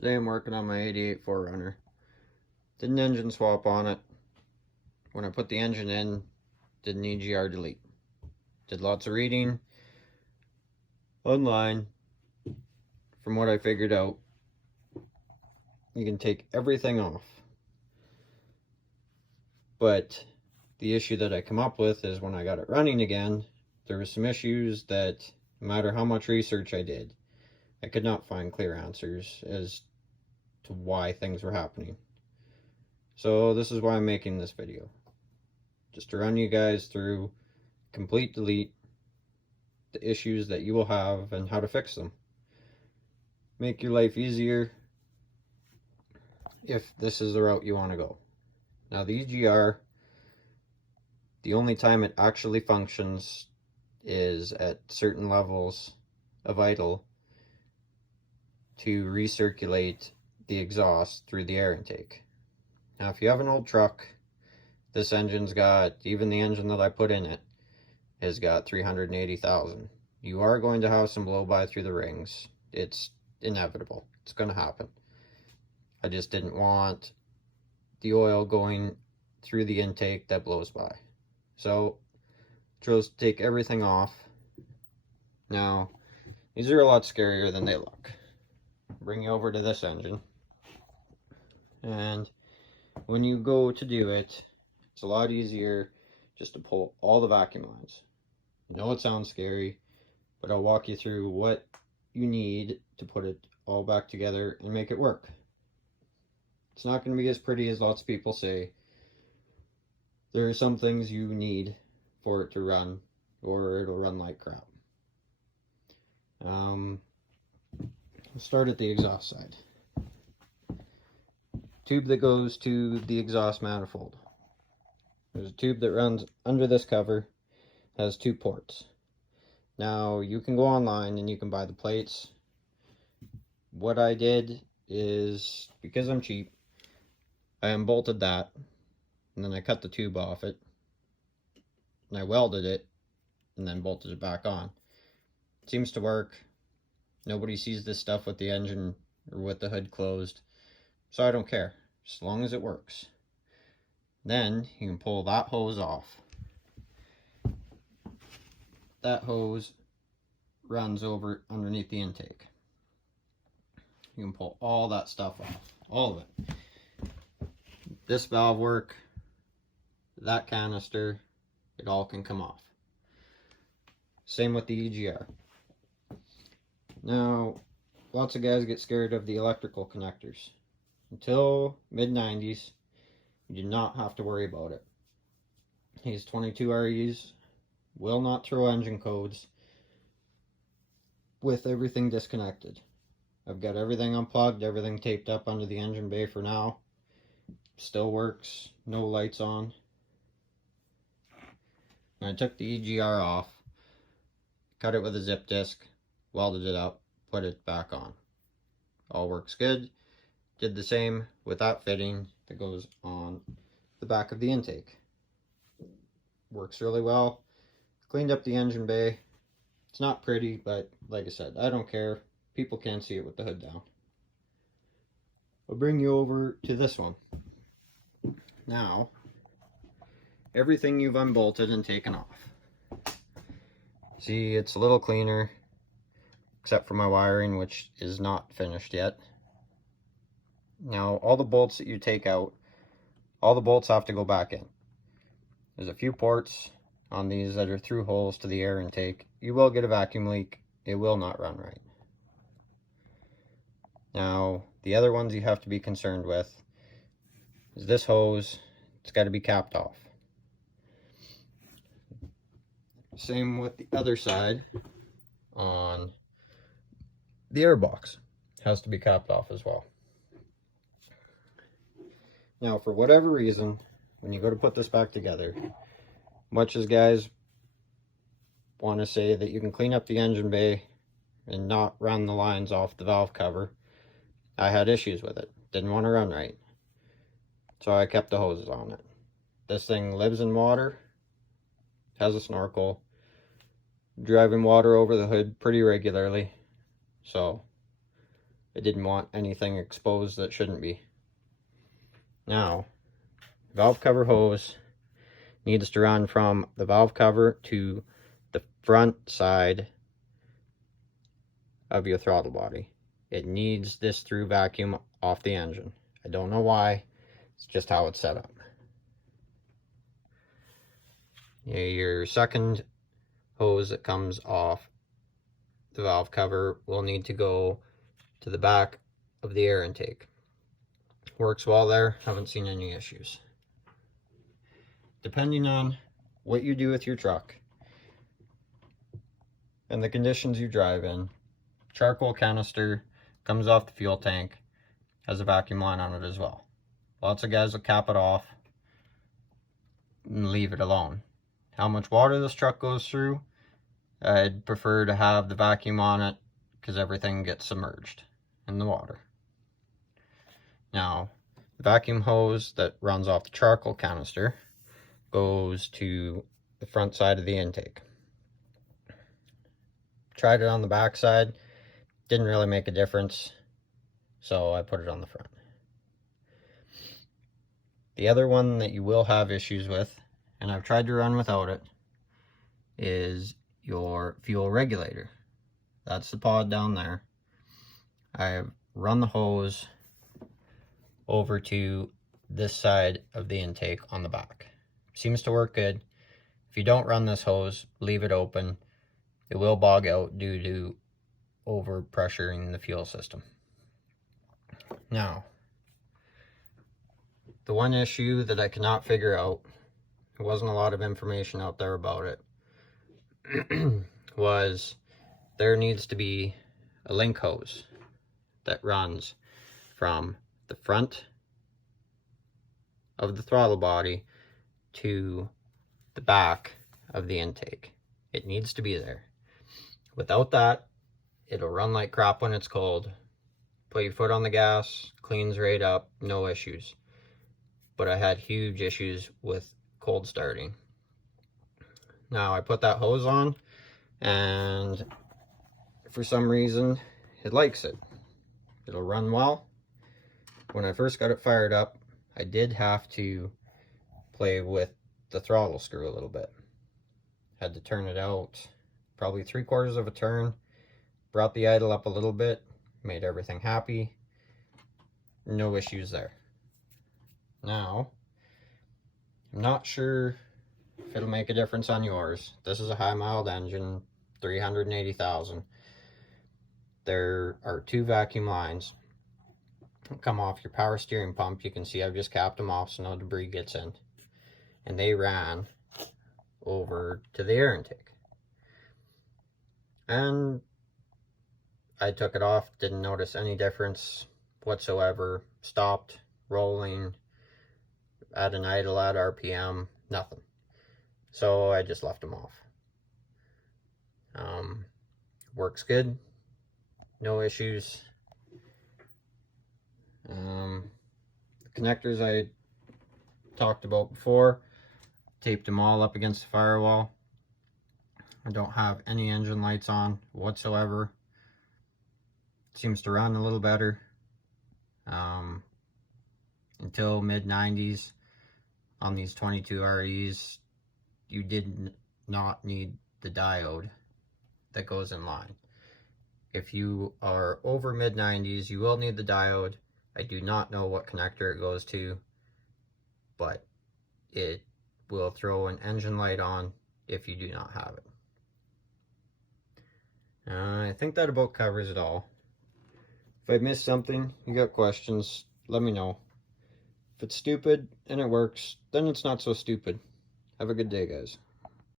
Today I'm working on my 88 4Runner. Did an engine swap on it. When I put the engine in, did an EGR delete. Did lots of reading online. From what I figured out, you can take everything off. But the issue that I come up with is when I got it running again, there were some issues that no matter how much research I did, I could not find clear answers as to why things were happening. So this is why I'm making this video. Just to run you guys through complete delete, the issues that you will have and how to fix them. Make your life easier if this is the route you want to go. Now the EGR, the only time it actually functions is at certain levels of idle to recirculate the exhaust through the air intake. Now if you have an old truck, this engine's got, even the engine that I put in it, has got 380,000. You are going to have some blow by through the rings. It's inevitable. It's going to happen. I just didn't want the oil going through the intake that blows by. So, chose to take everything off. Now, these are a lot scarier than they look. Bring you over to this engine. And when you go to do it, it's a lot easier just to pull all the vacuum lines. I know it sounds scary, but I'll walk you through what you need to put it all back together and make it work. It's not going to be as pretty as lots of people say. There are some things you need for it to run, or it'll run like crap. We'll start at the exhaust side. Tube that goes to the exhaust manifold. There's a tube that runs under this cover, has 2 ports. Now you can go online and you can buy the plates. What I did is, because I'm cheap, I unbolted that and then I cut the tube off it and I welded it and then bolted it back on. It seems to work. Nobody sees this stuff with the engine or with the hood closed, so I don't care, as long as it works. Then you can pull that hose off. That hose runs over underneath the intake. You can pull all that stuff off, all of it. This valve work, that canister, it all can come off. Same with the EGR. Now, lots of guys get scared of the electrical connectors. Until mid-90s, you do not have to worry about it. These 22REs will not throw engine codes with everything disconnected. I've got everything unplugged, everything taped up under the engine bay for now. Still works, no lights on. I took the EGR off, cut it with a zip disc, welded it up, put it back on. All works good. Did the same with that fitting that goes on the back of the intake. Works really well. Cleaned up the engine bay. It's not pretty, but like I said, I don't care. People can't see it with the hood down. I'll bring you over to this one. Now, everything you've unbolted and taken off. See, it's a little cleaner, except for my wiring, which is not finished yet. Now, all the bolts that you take out, all the bolts have to go back in. There's a few ports on these that are through holes to the air intake. You will get a vacuum leak. It will not run right. Now, the other ones you have to be concerned with is this hose. It's got to be capped off. Same with the other side on the air box. It has to be capped off as well. Now, for whatever reason, when you go to put this back together, much as guys want to say that you can clean up the engine bay and not run the lines off the valve cover, I had issues with it. Didn't want to run right. So I kept the hoses on it. This thing lives in water, has a snorkel, driving water over the hood pretty regularly. So I didn't want anything exposed that shouldn't be. Now, valve cover hose needs to run from the valve cover to the front side of your throttle body. It needs this through vacuum off the engine. I don't know why, it's just how it's set up. Your second hose that comes off the valve cover will need to go to the back of the air intake. Works well there, haven't seen any issues. Depending on what you do with your truck and the conditions you drive in, charcoal canister comes off the fuel tank, has a vacuum line on it as well. Lots of guys will cap it off and leave it alone. How much water this truck goes through, I'd prefer to have the vacuum on it because everything gets submerged in the water. Now, the vacuum hose that runs off the charcoal canister goes to the front side of the intake. Tried it on the back side, didn't really make a difference, so I put it on the front. The other one that you will have issues with, and I've tried to run without it, is your fuel regulator. That's the pod down there. I've run the hose over to this side of the intake on the back. Seems to work good. If you don't run this hose, leave it open, it will bog out due to overpressuring the fuel system. Now, the one issue that I cannot figure out, there wasn't a lot of information out there about it, was there needs to be a link hose that runs from the front of the throttle body to the back of the intake. It needs to be there. Without that, it'll run like crap when it's cold. Put your foot on the gas, cleans right up, no issues. But I had huge issues with cold starting. Now I put that hose on, and for some reason it likes it. It'll run well. When I first got it fired up, I did have to play with the throttle screw a little bit. Had to turn it out probably 3/4 of a turn, brought the idle up a little bit, made everything happy. No issues there. Now, I'm not sure if it'll make a difference on yours. This is a high mild engine, 380,000. There are 2 vacuum lines that come off your power steering pump. You can see I've just capped them off so no debris gets in. And they ran over to the air intake. And I took it off, didn't notice any difference whatsoever. Stopped rolling at an idle, at RPM, nothing. So I just left them off. Works good, no issues. The connectors I talked about before, taped them all up against the firewall. I don't have any engine lights on whatsoever. Seems to run a little better. Until mid-90s on these 22 REs, you did not need the diode that goes in line. If you are over mid-90s, you will need the diode. I do not know what connector it goes to, but it will throw an engine light on if you do not have it. I think that about covers it all. If I missed something, you got questions, let me know. If it's stupid and it works, then it's not so stupid. Have a good day, guys.